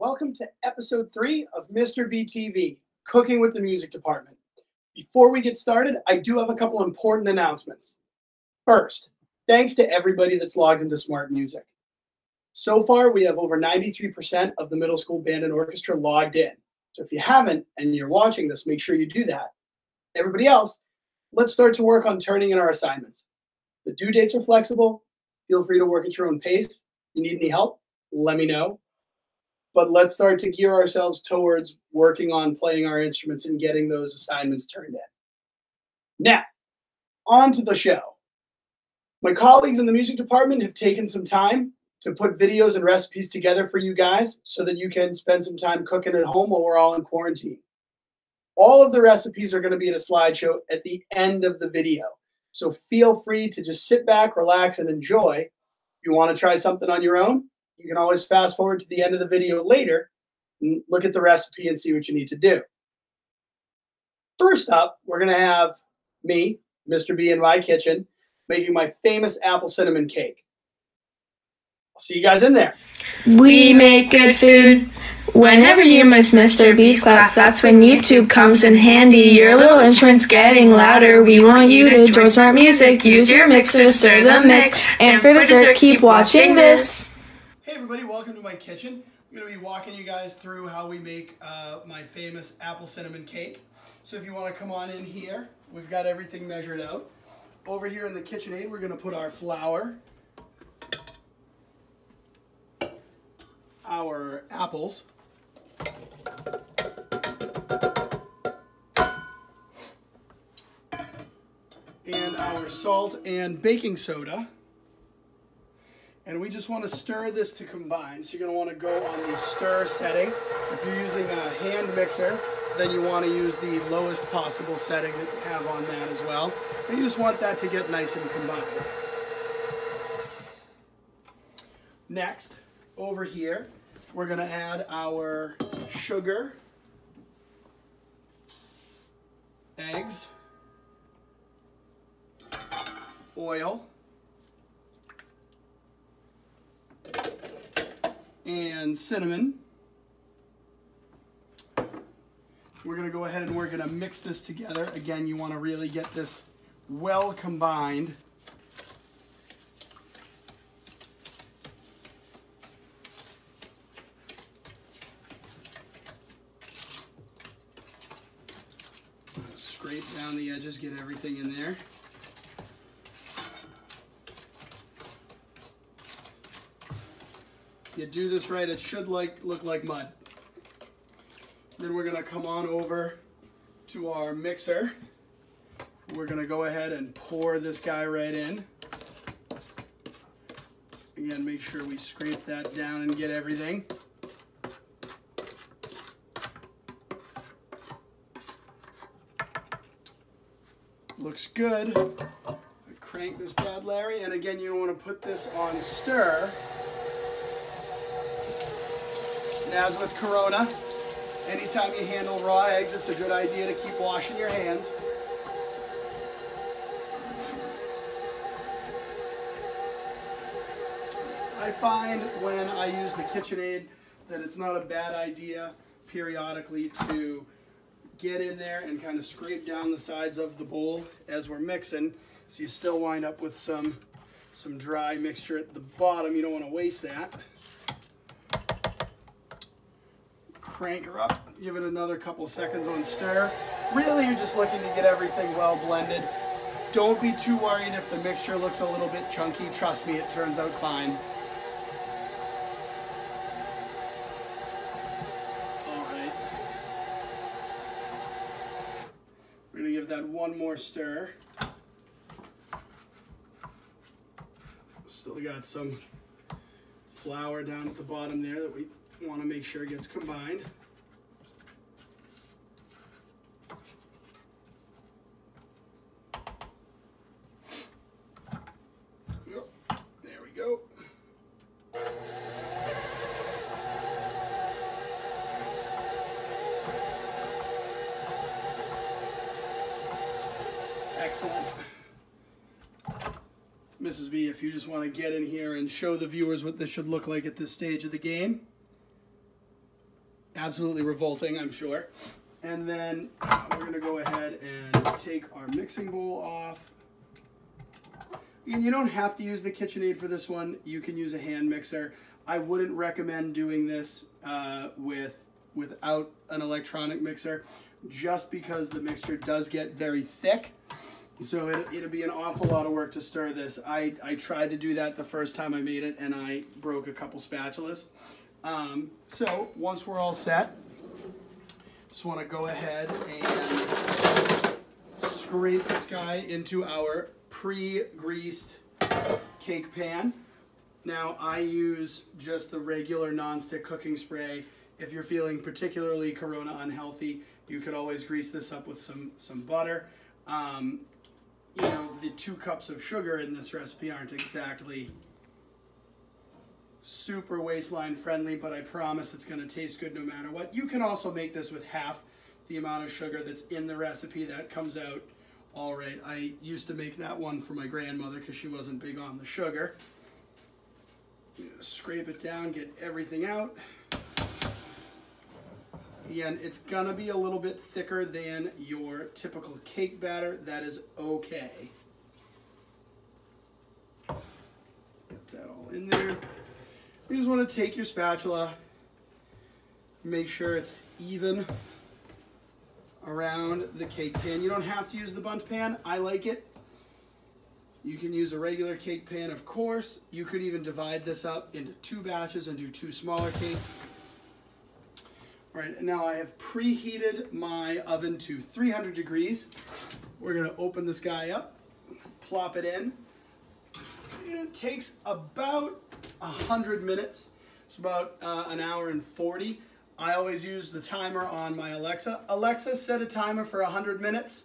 Welcome to episode 3 of Mr. B TV, Cooking with the Music Department. Before we get started, I do have a couple important announcements. First, thanks to everybody that's logged into Smart Music. So far, we have over 93% of the middle school band and orchestra logged in. So if you haven't and you're watching this, make sure you do that. Everybody else, let's start to work on turning in our assignments. The due dates are flexible. Feel free to work at your own pace. If you need any help, let me know. But let's start to gear ourselves towards working on playing our instruments and getting those assignments turned in. Now, on to the show. My colleagues in the music department have taken some time to put videos and recipes together for you guys so that you can spend some time cooking at home while we're all in quarantine. All of the recipes are going to be in a slideshow at the end of the video. So feel free to just sit back, relax, and enjoy. If you want to try something on your own, you can always fast forward to the end of the video later and look at the recipe and see what you need to do. First up, we're going to have me, Mr. B, in my kitchen, making my famous apple cinnamon cake. I'll see you guys in there. We make good food. Whenever you miss Mr. B's class, that's when YouTube comes in handy. Your little instrument's getting louder. We want you to join Smart Music. Use your mixer, stir the mix, and for dessert, keep watching this. Hey everybody, welcome to my kitchen. I'm going to be walking you guys through how we make my famous apple cinnamon cake. So if you want to come on in here, we've got everything measured out. Over here in the KitchenAid, we're going to put our flour, our apples, and our salt and baking soda. And we just want to stir this to combine. So you're going to want to go on the stir setting. If you're using a hand mixer, then you want to use the lowest possible setting that you have on that as well. And you just want that to get nice and combined. Next, over here, we're going to add our sugar, eggs, oil, and cinnamon. We're going to go ahead and we're going to mix this together. Again, you want to really get this well combined. Scrape down the edges, get everything in there. You do this right, it should look like mud. Then we're going to come on over to our mixer. We're going to go ahead and pour this guy right in. Again, make sure we scrape that down and get everything. Looks good. Crank this bad Larry, and again, you want to put this on stir. And as with Corona, anytime you handle raw eggs, it's a good idea to keep washing your hands. I find when I use the KitchenAid that it's not a bad idea periodically to get in there and kind of scrape down the sides of the bowl as we're mixing, so you still wind up with some dry mixture at the bottom. You don't want to waste that. Crank her up, give it another couple seconds on stir. Really, you're just looking to get everything well blended. Don't be too worried if the mixture looks a little bit chunky. Trust me, it turns out fine. All right. We're gonna give that one more stir. Still got some flour down at the bottom there that we want to make sure it gets combined. There we go. Excellent. Mrs. B, if you just want to get in here and show the viewers what this should look like at this stage of the game. absolutely revolting, I'm sure. And then we're going to go ahead and take our mixing bowl off. And you don't have to use the KitchenAid for this one. You can use a hand mixer. I wouldn't recommend doing this without an electronic mixer, just because the mixture does get very thick. So it'll be an awful lot of work to stir this. I tried to do that the first time I made it, and I broke a couple spatulas. So once we're all set, just want to go ahead and scrape this guy into our pre-greased cake pan. Now I use just the regular non-stick cooking spray. If you're feeling particularly Corona unhealthy, you could always grease this up with some butter. You know, the 2 cups of sugar in this recipe aren't exactly super waistline friendly, but I promise it's going to taste good no matter what. You can also make this with half the amount of sugar that's in the recipe. That comes out all right. I used to make that one for my grandmother because she wasn't big on the sugar. Scrape it down, get everything out. Again, it's gonna be a little bit thicker than your typical cake batter. That is okay. Get that all in there. You just want to take your spatula, make sure it's even around the cake pan. You don't have to use the bundt pan. I like it. You can use a regular cake pan, of course. You could even divide this up into 2 batches and do 2 smaller cakes. All right, and now I have preheated my oven to 300 degrees. We're gonna open this guy up, plop it in. It takes about 100 minutes. It's about an hour and 40. I always use the timer on my Alexa. Alexa, set a timer for 100 minutes.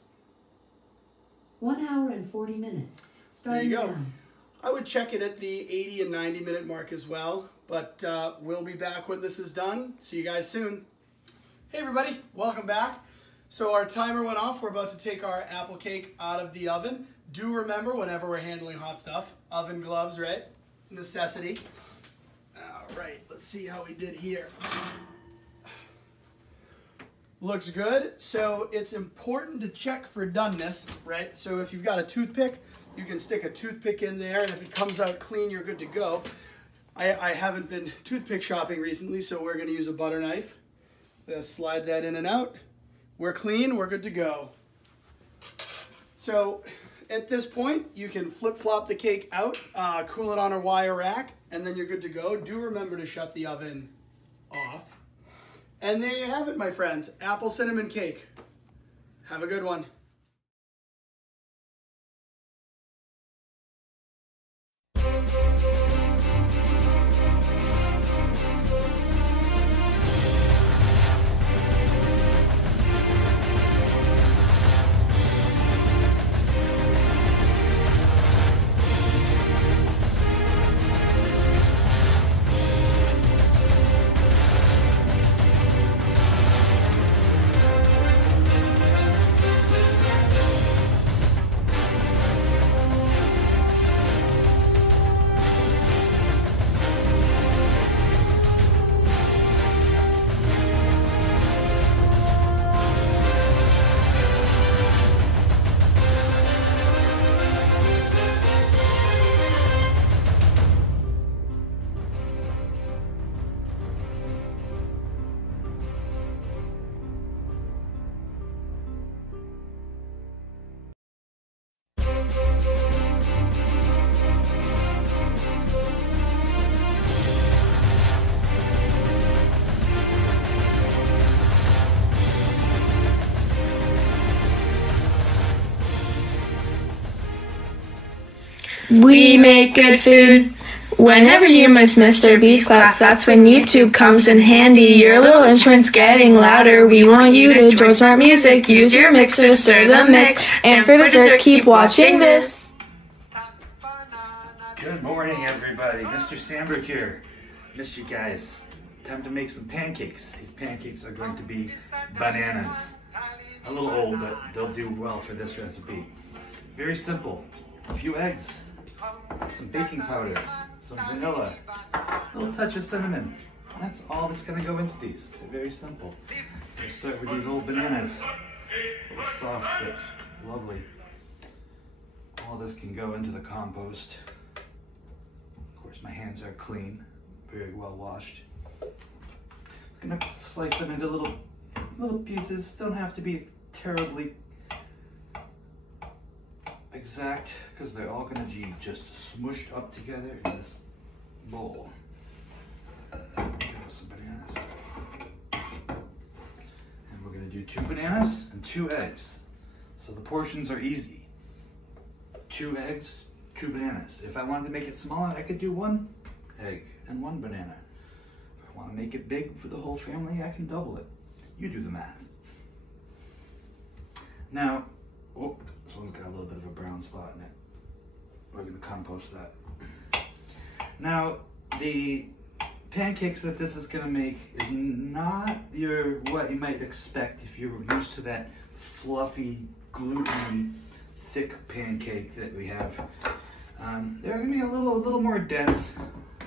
1 hour and 40 minutes. There you go. I would check it at the 80 and 90 minute mark as well, but we'll be back when this is done. See you guys soon. Hey everybody, welcome back. So our timer went off. We're about to take our apple cake out of the oven. Do remember, whenever we're handling hot stuff, oven gloves, right? Necessity. All right, let's see how we did here. Looks good. So it's important to check for doneness, right? So if you've got a toothpick, you can stick a toothpick in there, and if it comes out clean, you're good to go. I haven't been toothpick shopping recently, so we're going to use a butter knife. Slide that in and out. We're clean, we're good to go. So at this point, you can flip-flop the cake out, cool it on a wire rack, and then you're good to go. Do remember to shut the oven off. And there you have it, my friends. Apple cinnamon cake. Have a good one. We make good food. Whenever you miss Mr. B's class, that's when YouTube comes in handy. Your little instrument's getting louder. We want you to enjoy smart music. Use your mixer to stir the mix. And for dessert, keep watching this. Good morning, everybody. Mr. Sandberg here. Missed you guys. Time to make some pancakes. These pancakes are going to be bananas. A little old, but they'll do well for this recipe. Very simple. A few eggs, some baking powder, some vanilla, a little touch of cinnamon, That's all that's gonna go into these. It's very simple. We'll start with these old bananas. Little soft, but lovely. All this can go into the compost. Of course, my hands are clean, very well washed. I'm gonna slice them into little pieces. Don't have to be terribly exact, because they're all gonna be just smushed up together in this bowl. Give us some bananas. And we're gonna do 2 bananas and 2 eggs. So the portions are easy. 2 eggs, 2 bananas. If I wanted to make it smaller, I could do 1 egg and 1 banana. If I want to make it big for the whole family, I can double it. You do the math. Now, oh, this one's got a little bit of a brown spot in it. We're gonna compost that. Now, the pancakes that this is gonna make is not what you might expect if you're used to that fluffy, gluteny, thick pancake that we have. They're gonna be a little more dense,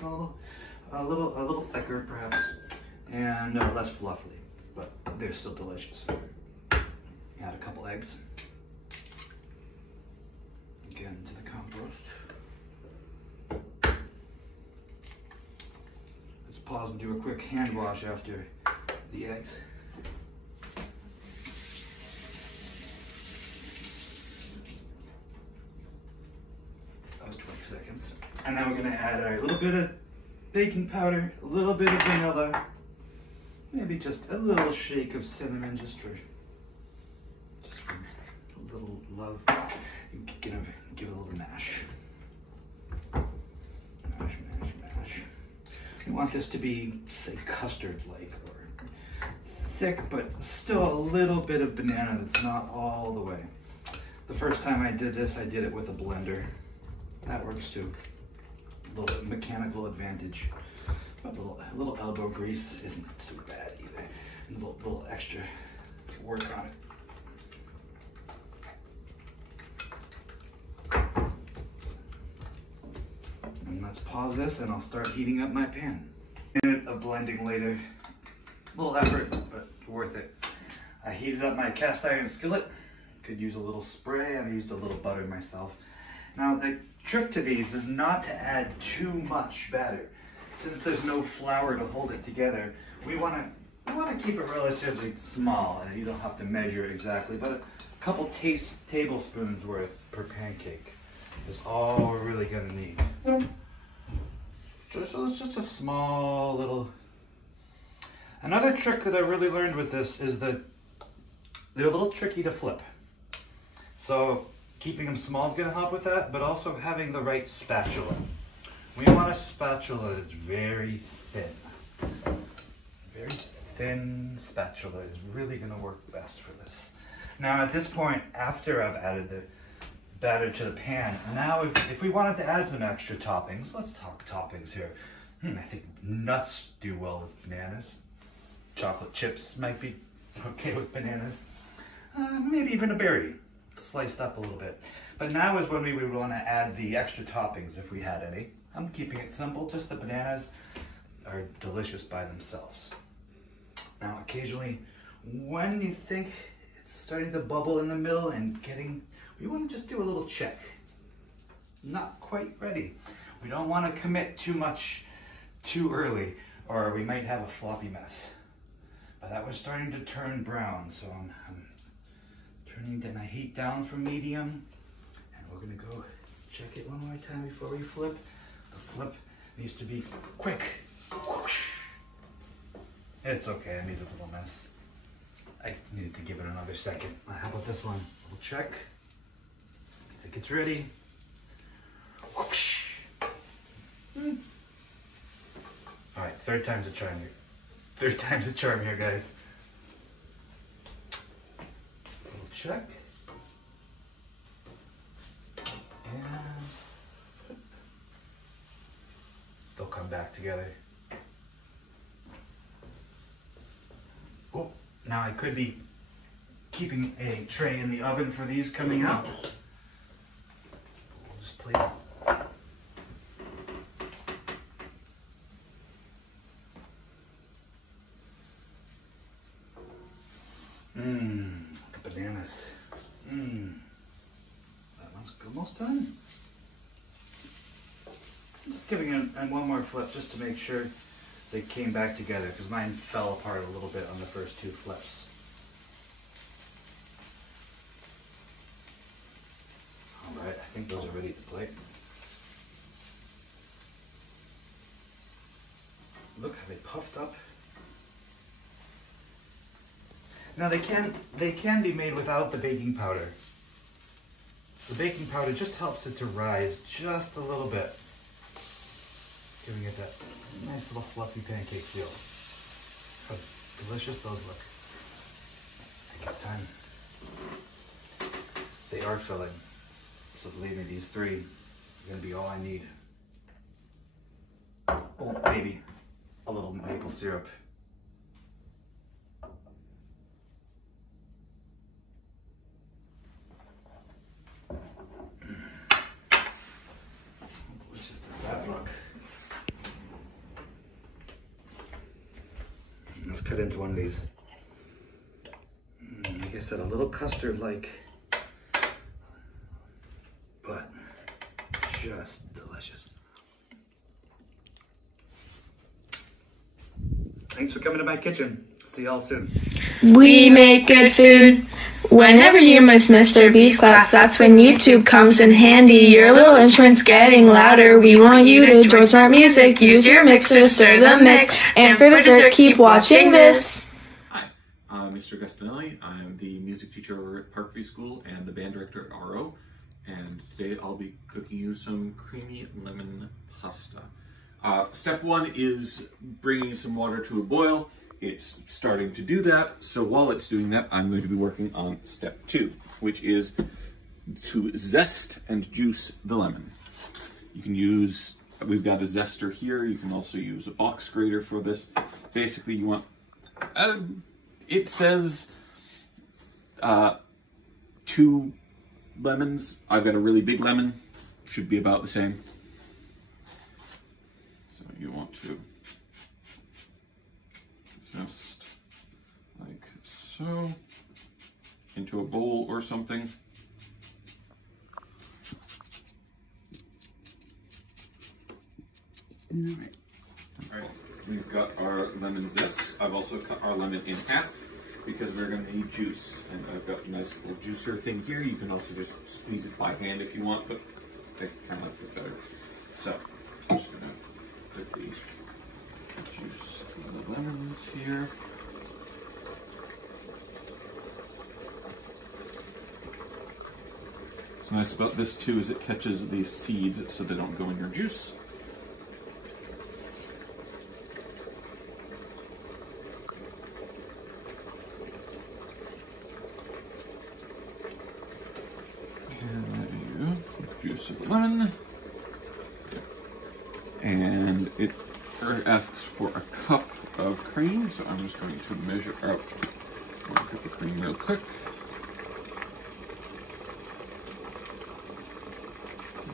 a little thicker perhaps, and less fluffy, but they're still delicious. Add a couple eggs. Again to the compost. Let's pause and do a quick hand wash after the eggs. That was 20 seconds. And then we're gonna add a little bit of baking powder, a little bit of vanilla, maybe just a little shake of cinnamon, just for a little love. Give it a little mash. Mash. We want this to be, say, custard-like or thick, but still a little bit of banana that's not all the way. The first time I did this, I did it with a blender. That works too. A little bit of mechanical advantage. But a little elbow grease isn't too bad either. And a little extra work on it. And let's pause this and I'll start heating up my pan. A minute of blending later. A little effort, but worth it. I heated up my cast iron skillet. Could use a little spray. I've used a little butter myself. Now the trick to these is not to add too much batter. Since there's no flour to hold it together, we want to keep it relatively small. And you don't have to measure it exactly, but a couple tablespoons worth per pancake is all we're really gonna need. So it's just a small little. Another trick that I really learned with this is that they're a little tricky to flip. So keeping them small is gonna help with that, but also having the right spatula. We want a spatula that's very thin. Very thin spatula is really gonna work best for this. Now at this point, after I've added the batter to the pan, now if we wanted to add some extra toppings, let's talk toppings here. I think nuts do well with bananas. Chocolate chips might be okay with bananas. Maybe even a berry, sliced up a little bit. But now is when we would want to add the extra toppings if we had any. I'm keeping it simple, just the bananas are delicious by themselves. Now occasionally, when you think it's starting to bubble in the middle and we want to just do a little check. Not quite ready. We don't want to commit too much too early, or we might have a floppy mess. But that was starting to turn brown, so I'm turning my heat down from medium, and we're gonna go check it one more time before we flip. The flip needs to be quick. Whoosh. It's okay, I made a little mess. I needed to give it another second. How about this one? We'll check. I think it's ready. Whoosh. All right, third time's a charm here. Third time's a charm here, guys. We'll check. And they'll come back together. Oh, now I could be keeping a tray in the oven for these coming out. We'll just plate it. almost done. I'm just giving it one more flip just to make sure they came back together, because mine fell apart a little bit on the first two flips. Alright, I think those are ready to plate. Look how they puffed up. Now they can be made without the baking powder. The baking powder just helps it to rise just a little bit, giving it that nice little fluffy pancake feel. How delicious those look. I think it's time. They are filling, so believe me, these three are going to be all I need. Oh, maybe a little maple syrup. Let's cut into one of these. Like I said, a little custard-like, but just delicious. Thanks for coming to my kitchen. See y'all soon. We make good food. Whenever you miss Mr. B's class, that's when YouTube comes in handy. Your little instrument's getting louder. We want you to enjoy smart music. Use your mixer to stir the mix. And for dessert, keep watching this. Hi, I'm Mr. Gastinelli. I'm the music teacher over at Parkview School and the band director at RO. And today I'll be cooking you some creamy lemon pasta. Step one is bringing some water to a boil. It's starting to do that, so while it's doing that, I'm going to be working on step 2, which is to zest and juice the lemon. You can use, we've got a zester here, you can also use a box grater for this. Basically, you want, it says 2 lemons. I've got a really big lemon, should be about the same. So you want to just like so into a bowl or something. Alright, we've got our lemon zest. I've also cut our lemon in half because we're going to need juice. And I've got a nice little juicer thing here. You can also just squeeze it by hand if you want, but I kind of like this better. So I'm just going to quickly juice the lemons here. What's nice about this too is it catches these seeds so they don't go in your juice. And juice of the lemon. And it asks for a cup of cream, so I'm just going to measure out 1 cup of cream real quick.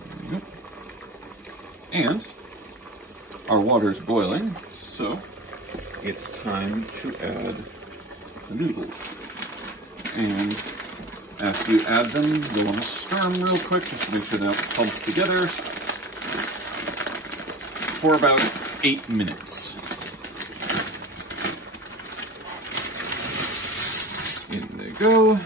There we go. And our water is boiling, so it's time to add the noodles. And after you add them, you'll want to stir them real quick just to make sure they're not clumped together for about 8 minutes. In they go.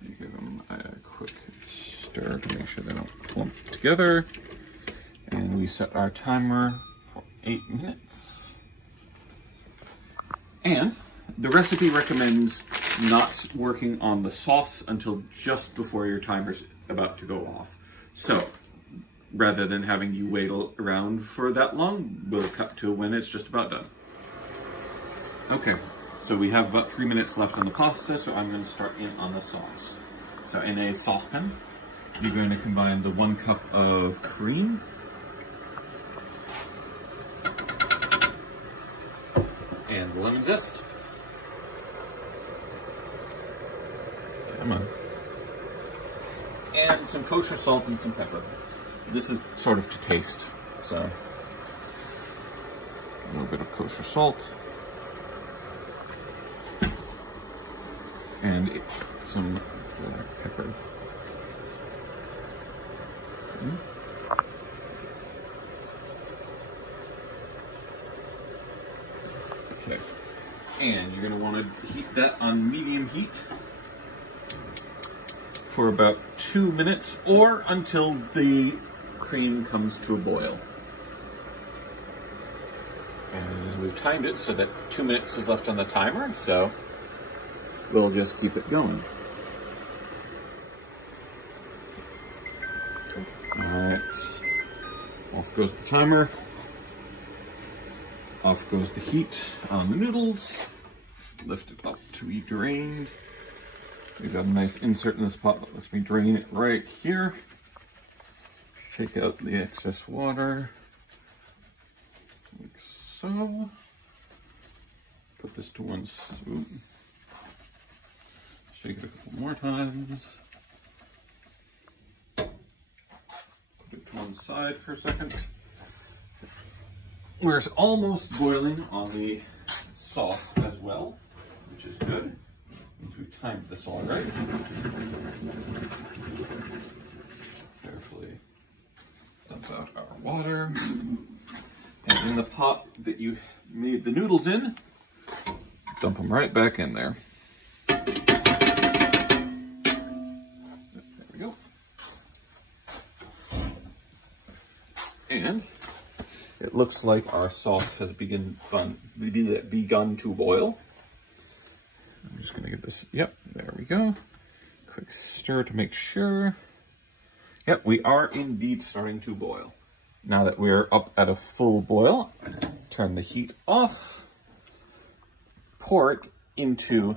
You give them a quick stir to make sure they don't clump together. And we set our timer for 8 minutes. And the recipe recommends not working on the sauce until just before your timer's about to go off. So, rather than having you wait around for that long, we'll cut to when it's just about done. Okay, so we have about 3 minutes left on the pasta, so I'm going to start in on the sauce. So in a saucepan, you're going to combine the 1 cup of cream, and the lemon zest. Come on. And some kosher salt and some pepper. This is sort of to taste, so a little bit of kosher salt and some black pepper. Okay, and you're gonna want to heat that on medium heat for about 2 minutes or until the cream comes to a boil. And we've timed it so that 2 minutes is left on the timer, so we'll just keep it going. Alright, off goes the timer, off goes the heat on the noodles, lift it up to be drained. We've got a nice insert in this pot that lets me drain it right here. Take out the excess water, like so. Put this to one side. Shake it a couple more times. Put it to one side for a second. Where it's almost boiling on the sauce as well, which is good. Means we've timed this all right. Carefully dump out our water. And in the pot that you made the noodles in, dump them right back in there. There we go. And it looks like our sauce has begun to boil. I'm just gonna get this, yep, there we go. Quick stir to make sure. Yep, we are indeed starting to boil. Now that we're up at a full boil, turn the heat off, pour it into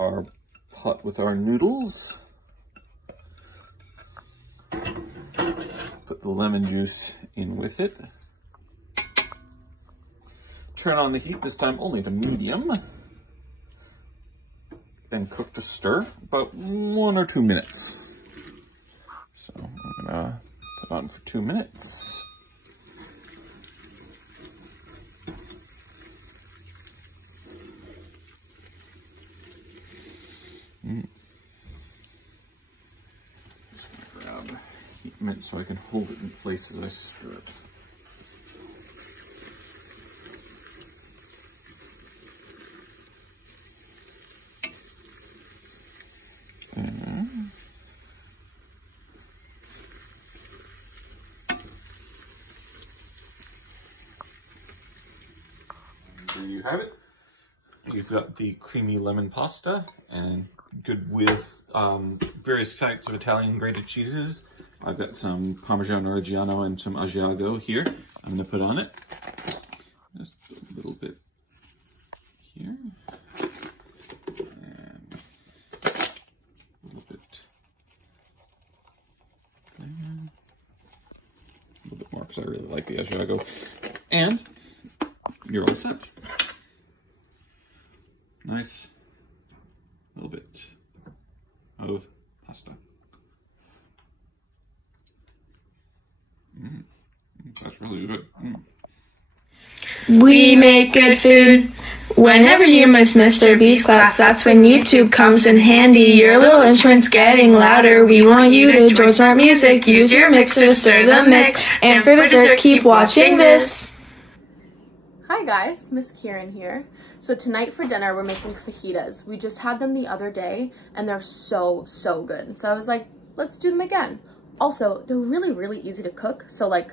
our pot with our noodles. Put the lemon juice in with it. Turn on the heat, this time only to medium. And cook to stir about 1 or 2 minutes. So I'm gonna put it on for 2 minutes. Grab heat mint so I can hold it in place as I stir it. There you have it. You've got the creamy lemon pasta, and good with various types of Italian grated cheeses. I've got some Parmigiano Reggiano and some Asiago here. I'm going to put on it. Just a little bit here. And a little bit there. A little bit more because I really like the Asiago. And you're all set. Nice little bit of pasta. That's really good. We make good food. Whenever you miss Mr. B's class, that's when YouTube comes in handy. Your little instrument's getting louder. We want you to enjoy smart music. Use your mixer to stir the mix. And for dessert, keep watching this. Hi guys, Miss Kieran here. So tonight for dinner, we're making fajitas. We just had them the other day and they're so good. So I was like, let's do them again. Also, they're really easy to cook. So like,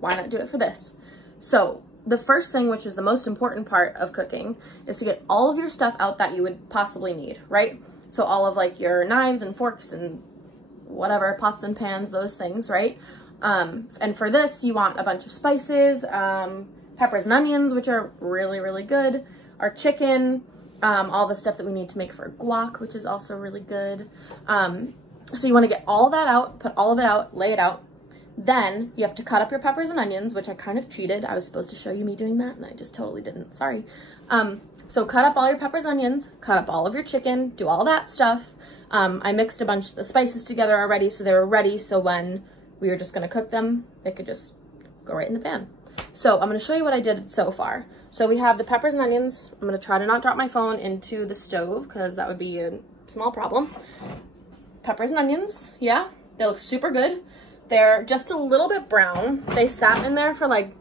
why not do it for this? So the first thing, which is the most important part of cooking, is to get all of your stuff out that you would possibly need, right? So all of like your knives and forks and whatever, pots and pans, those things, right? And for this, you want a bunch of spices, peppers and onions, which are really good. Our chicken, all the stuff that we need to make for guac, which is also really good. So you want to get all that out, put all of it out, lay it out. Then you have to cut up your peppers and onions, which I kind of cheated. I was supposed to show you me doing that and I just totally didn't, sorry. So cut up all your peppers and onions, cut up all of your chicken, do all that stuff. I mixed a bunch of the spices together already so they were ready, so when we were just gonna cook them, they could just go right in the pan. So I'm gonna show you what I did so far. So we have the peppers and onions. I'm gonna try to not drop my phone into the stove because that would be a small problem. Peppers and onions, yeah, They look super good. They're just a little bit brown. They sat in there for like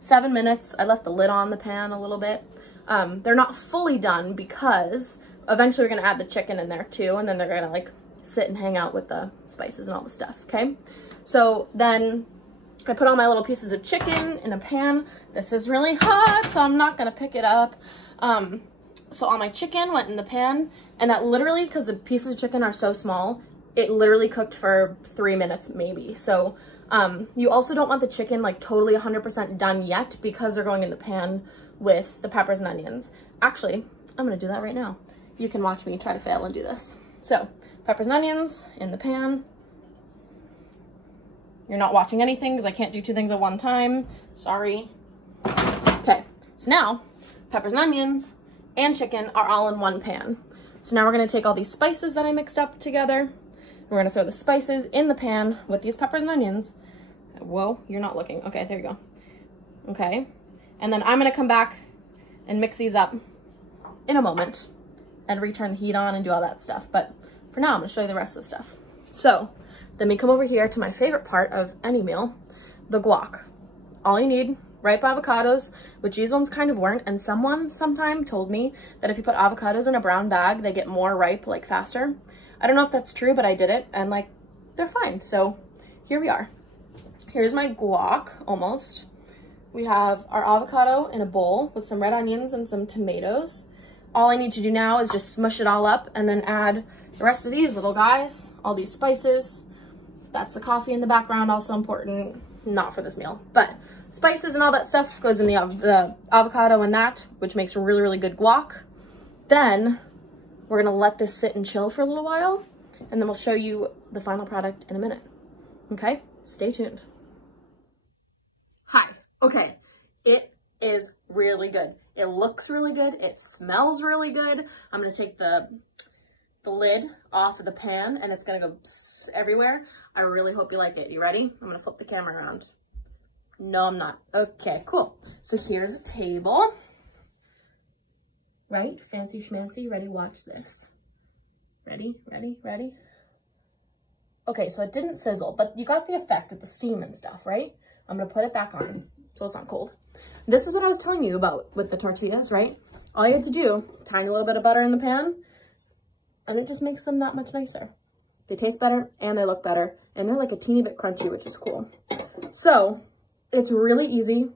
7 minutes. I left the lid on the pan a little bit. They're not fully done because eventually we're gonna add the chicken in there too, and then they're gonna like sit and hang out with the spices and all the stuff, okay? So then I put all my little pieces of chicken in a pan. This is really hot, so I'm not gonna pick it up. So all my chicken went in the pan, and that literally, because the pieces of chicken are so small, it literally cooked for 3 minutes maybe. So you also don't want the chicken like totally 100% done yet because they're going in the pan with the peppers and onions. Actually, I'm gonna do that right now. You can watch me try to fail and do this. So peppers and onions in the pan. You're not watching anything because I can't do 2 things at one time. Sorry. Okay, so now peppers and onions and chicken are all in one pan. So now we're gonna take all these spices that I mixed up together. We're gonna throw the spices in the pan with these peppers and onions. Whoa, you're not looking. Okay, there you go. Okay, and then I'm gonna come back and mix these up in a moment and return the heat on and do all that stuff. But for now, I'm gonna show you the rest of the stuff. So then we come over here to my favorite part of any meal, the guac. All you need, ripe avocados, which these ones kind of weren't, and someone sometime told me that if you put avocados in a brown bag, they get more ripe, like faster. I don't know if that's true, but I did it, and like, they're fine. So here we are. Here's my guac, almost. We have our avocado in a bowl with some red onions and some tomatoes. All I need to do now is just smush it all up and then add the rest of these little guys, all these spices. That's the coffee in the background, also important, not for this meal, but spices and all that stuff goes in the avocado and that, which makes a really, really good guac. Then we're gonna let this sit and chill for a little while, and then we'll show you the final product in a minute. Okay, stay tuned. Hi, okay, it is really good. It looks really good, it smells really good. I'm gonna take the lid off of the pan and it's gonna go everywhere. I really hope you like it. You ready? I'm gonna flip the camera around. No, I'm not. Okay, cool. So here's a table. Right? Fancy schmancy. Ready? Watch this. Ready? Ready? Ready? Okay, so it didn't sizzle, but you got the effect with the steam and stuff, right? I'm gonna put it back on so it's not cold. This is what I was telling you about with the tortillas, right? All you had to do, tiny little bit of butter in the pan, and it just makes them that much nicer. They taste better and they look better, and they're like a teeny bit crunchy, which is cool. So it's really easy,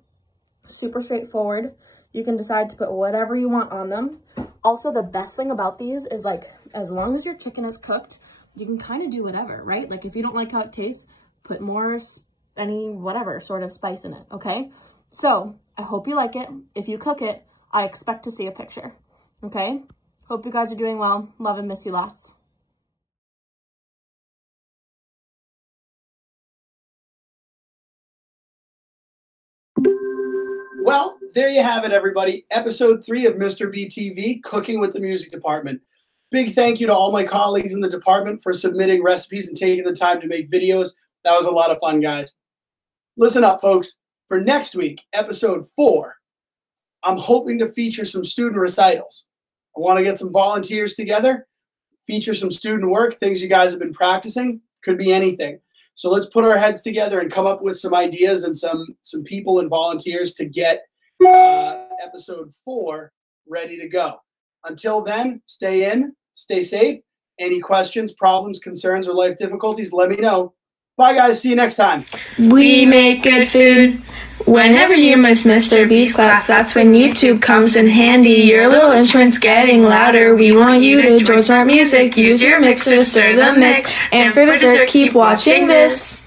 super straightforward. You can decide to put whatever you want on them. Also, the best thing about these is like, as long as your chicken is cooked, you can kind of do whatever, right? Like if you don't like how it tastes, put more, any whatever sort of spice in it, okay? So I hope you like it. If you cook it, I expect to see a picture, okay? Hope you guys are doing well. Love and miss you lots. Well, there you have it, everybody. Episode 3 of Mr. B TV, Cooking with the Music Department. Big thank you to all my colleagues in the department for submitting recipes and taking the time to make videos. That was a lot of fun, guys. Listen up, folks. For next week, episode 4, I'm hoping to feature some student recitals. I want to get some volunteers together, feature some student work, things you guys have been practicing. Could be anything. So let's put our heads together and come up with some ideas and some people and volunteers to get episode 4 ready to go. Until then, stay in, stay safe. Any questions, problems, concerns, or life difficulties, let me know. Bye, guys. See you next time. We make good food. Whenever you miss Mr. B's class, that's when YouTube comes in handy. Your little instrument's getting louder. We want you to enjoy smart music. Use your mixer, stir the mix. And for dessert, keep watching this.